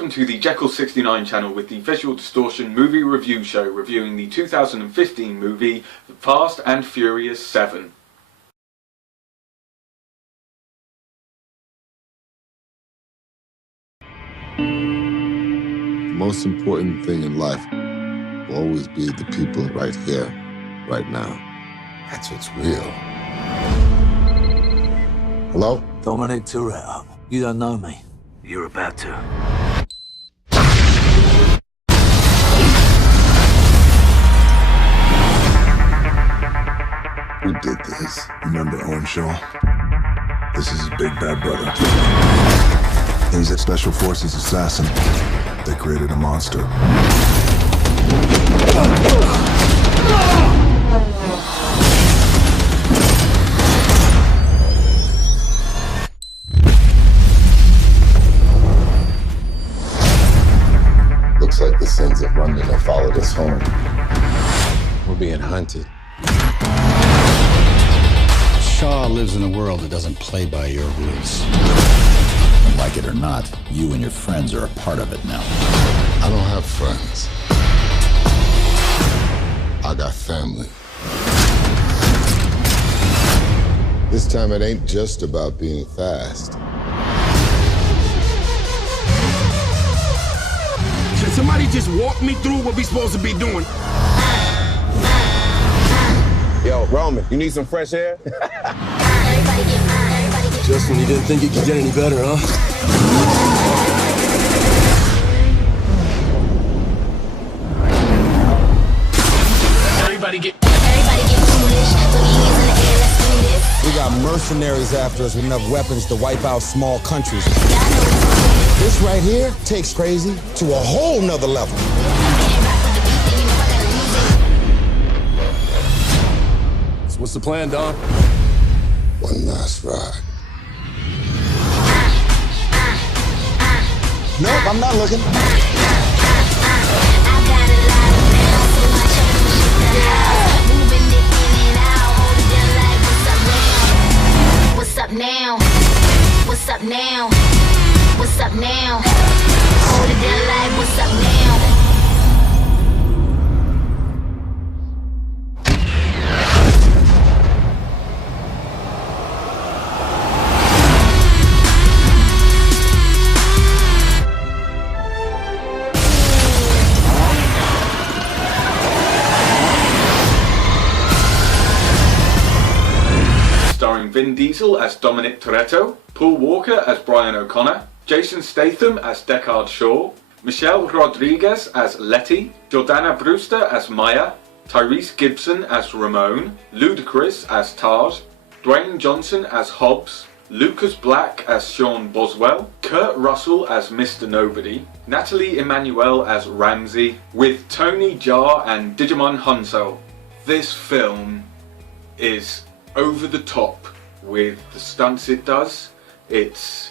welcome to the Jeccles69 channel with the Visual Distortion movie review show reviewing the 2015 movie Fast and Furious 7. The most important thing in life will always be the people right here, right now. That's what's real. Hello? Dominic Toretto. You don't know me. You're about to. Who did this? Remember Owen Shaw? This is his big bad brother. He's a special forces assassin. They created a monster. Looks like the sins of London have followed us home. We're being hunted. Shaw lives in a world that doesn't play by your rules. Like it or not, you and your friends are a part of it now. I don't have friends. I got family. This time it ain't just about being fast. Can somebody just walk me through what we supposed to be doing? Yo, Roman, you need some fresh air? Just when you didn't think it could get any better, huh? Everybody get foolish. Put your hands in the air, let's do this. We got mercenaries after us with enough weapons to wipe out small countries. This right here takes crazy to a whole nother level. So what's the plan, Don? One last ride. Nope, I'm not looking. What's up now? What's up now? What's up now? Hold it down like what's up now? Starring Vin Diesel as Dominic Toretto, Paul Walker as Brian O'Connor, Jason Statham as Deckard Shaw, Michelle Rodriguez as Letty, Jordana Brewster as Maya, Tyrese Gibson as Ramon, Ludacris as Taj, Dwayne Johnson as Hobbs, Lucas Black as Sean Boswell, Kurt Russell as Mr. Nobody, Natalie Emmanuel as Ramsey, with Tony Jaa and Digimon Hanzo. This film is over the top with the stunts it does, its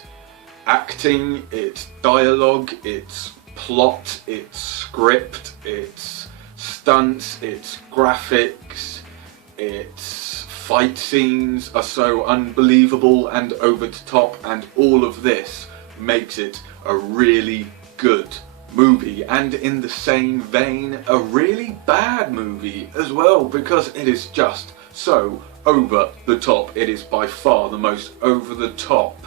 acting, its dialogue, its plot, its script, its stunts, its graphics, its fight scenes are so unbelievable and over the top, and all of this makes it a really good movie, and in the same vein a really bad movie as well, because it is just so over the top. It is by far the most over the top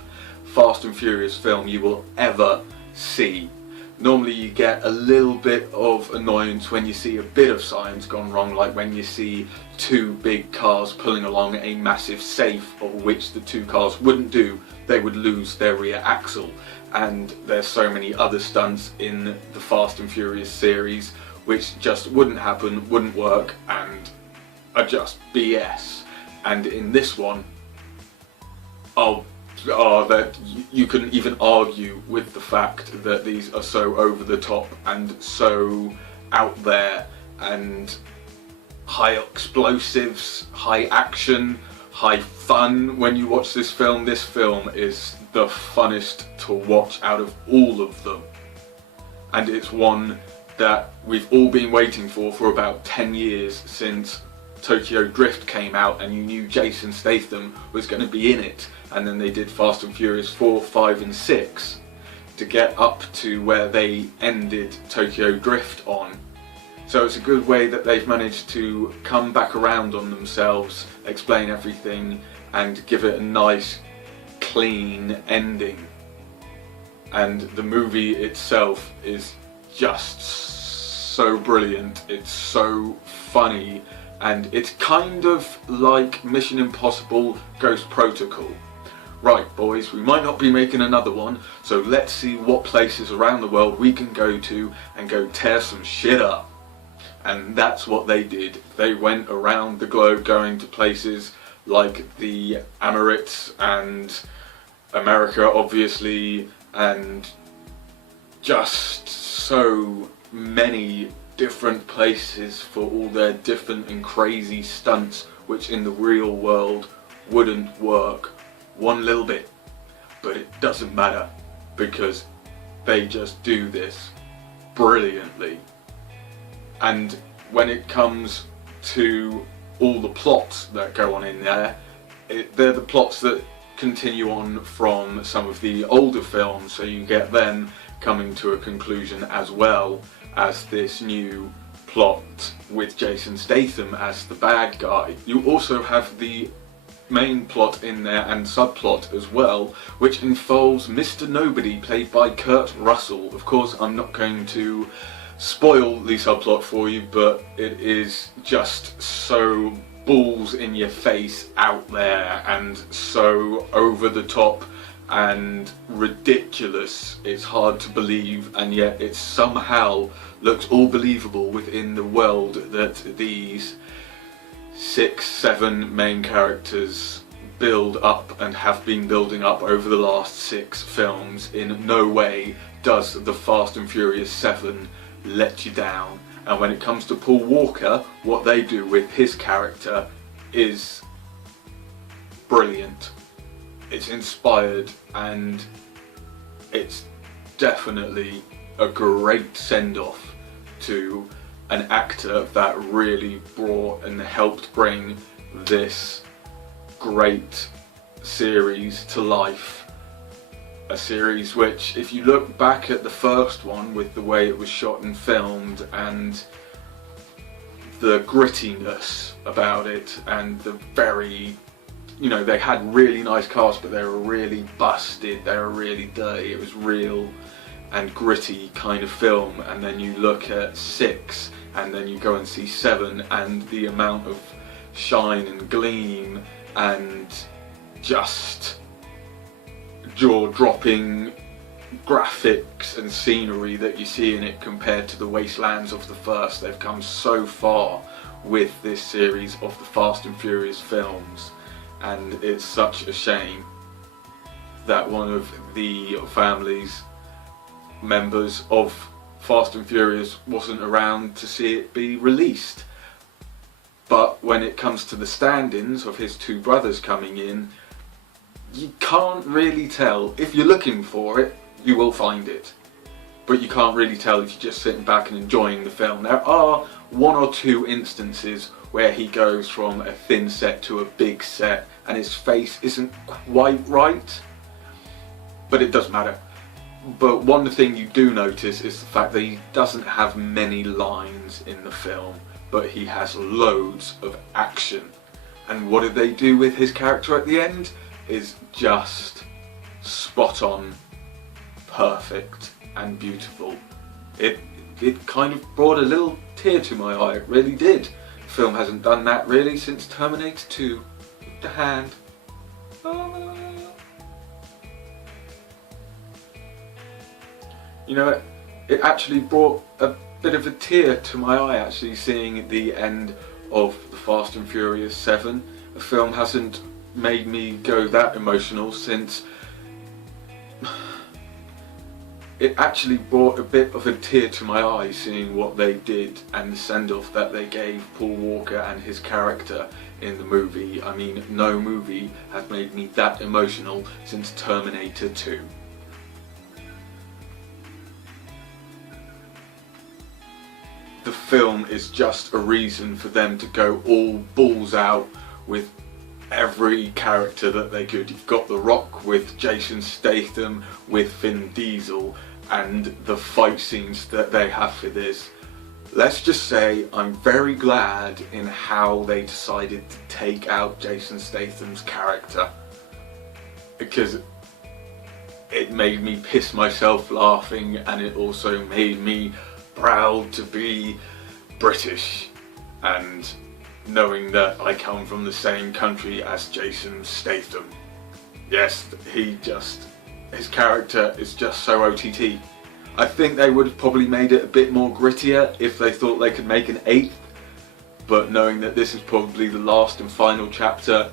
Fast and Furious film you will ever see. Normally you get a little bit of annoyance when you see a bit of science gone wrong, like when you see two big cars pulling along a massive safe, of which the two cars wouldn't do. They would lose their rear axle. And there's so many other stunts in the Fast and Furious series which just wouldn't happen, wouldn't work, and are just BS. And in this one, that you couldn't even argue with the fact that these are so over the top and so out there, and high explosives, high action, high fun. When you watch this film is the funnest to watch out of all of them. And it's one that we've all been waiting for about 10 years, since Tokyo Drift came out and you knew Jason Statham was going to be in it, and then they did Fast and Furious 4, 5 and 6. to get up to where they ended Tokyo Drift on. So it's a good way that they've managed to come back around on themselves, explain everything, and give it a nice, clean ending. And the movie itself is just so brilliant, it's so funny, and it's kind of like Mission Impossible Ghost Protocol. Right boys, we might not be making another one, so let's see what places around the world we can go to and go tear some shit up. And that's what they did. They went around the globe going to places like the Emirates and America obviously, and just so many different places for all their different and crazy stunts which in the real world wouldn't work one little bit. But it doesn't matter because they just do this brilliantly. And when it comes to all the plots that go on in there, they're the plots that continue on from some of the older films, so you get them coming to a conclusion as well as this new plot with Jason Statham as the bad guy. You also have the main plot in there and subplot as well, which involves Mr. Nobody played by Kurt Russell. Of course, I'm not going to spoil the subplot for you, but it is just so balls in your face out there and so over the top and ridiculous. It's hard to believe, and yet it somehow looks all believable within the world that these 6-7 main characters build up and have been building up over the last 6 films. In no way does the Fast and Furious 7 let you down. And when it comes to Paul Walker, what they do with his character is brilliant. It's inspired, and it's definitely a great send-off to an actor that really brought and helped bring this great series to life. A series which, if you look back at the first one with the way it was shot and filmed and the grittiness about it and the very, you know, they had really nice cast but they were really busted, they were really dirty, it was real and gritty kind of film. And then you look at 6 and then you go and see 7 and the amount of shine and gleam and just jaw-dropping graphics and scenery that you see in it compared to the wastelands of the first. They've come so far with this series of the Fast and Furious films, and it's such a shame that one of the family's members of Fast and Furious wasn't around to see it be released. But when it comes to the stand-ins of his 2 brothers coming in, you can't really tell. If you're looking for it, you will find it. But you can't really tell if you're just sitting back and enjoying the film. There are 1 or 2 instances where he goes from a thin set to a big set and his face isn't quite right. But it doesn't matter. But one thing you do notice is the fact that he doesn't have many lines in the film, but he has loads of action. And what did they do with his character at the end? Is just spot on, perfect and beautiful. It kind of brought a little tear to my eye, it really did. The film hasn't done that really since Terminator 2. The hand. You know, it actually brought a bit of a tear to my eye actually seeing the end of the Fast and Furious 7. The film hasn't made me go that emotional since it actually brought a bit of a tear to my eye seeing what they did and the send-off that they gave Paul Walker and his character in the movie. I mean, no movie has made me that emotional since Terminator 2. The film is just a reason for them to go all balls out with every character that they could. You've got The Rock with Jason Statham, with Vin Diesel, and the fight scenes that they have for this. Let's just say I'm very glad in how they decided to take out Jason Statham's character, because it made me piss myself laughing, and it also made me proud to be British, and knowing that I come from the same country as Jason Statham. Yes, his character is just so OTT. I think they would have probably made it a bit more grittier if they thought they could make an 8th, but knowing that this is probably the last and final chapter,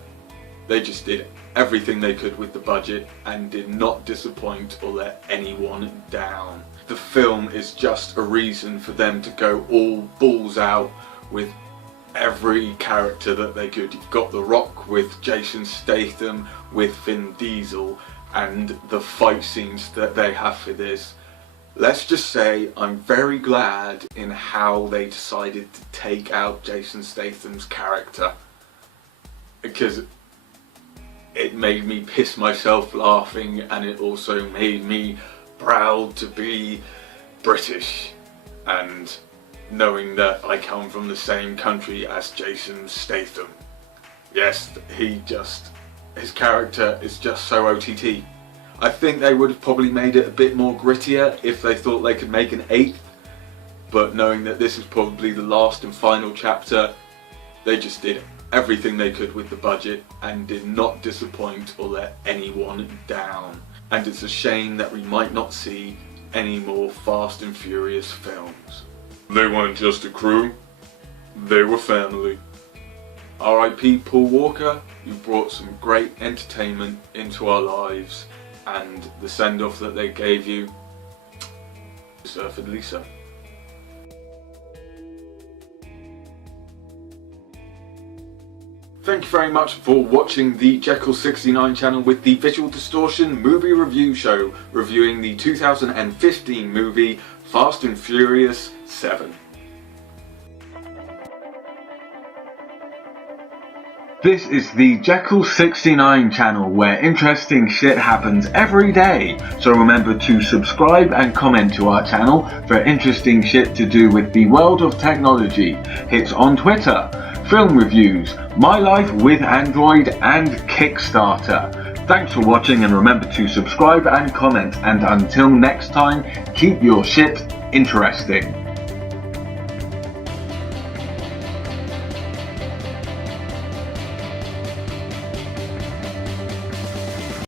they just did everything they could with the budget and did not disappoint or let anyone down. The film is just a reason for them to go all balls out with every character that they could. You've got The Rock with Jason Statham, with Vin Diesel, and the fight scenes that they have for this. Let's just say I'm very glad in how they decided to take out Jason Statham's character, because it made me piss myself laughing, and it also made me proud to be British, and knowing that I come from the same country as Jason Statham. Yes, his character is just so OTT. I think they would have probably made it a bit more grittier if they thought they could make an 8th, but knowing that this is probably the last and final chapter, they just did everything they could with the budget and did not disappoint or let anyone down. And it's a shame that we might not see any more Fast and Furious films. They weren't just a crew, they were family. R.I.P. Paul Walker, you brought some great entertainment into our lives, and the send-off that they gave you, deservedly so. Thank you very much for watching the Jeccles69 channel with the Visual Distortion movie review show, reviewing the 2015 movie Fast and Furious 7. This is the Jeccles69 channel, where interesting shit happens every day, so remember to subscribe and comment to our channel for interesting shit to do with the world of technology, hits on Twitter, film reviews, my life with Android, and Kickstarter. Thanks for watching, and remember to subscribe and comment, and until next time, keep your shit interesting.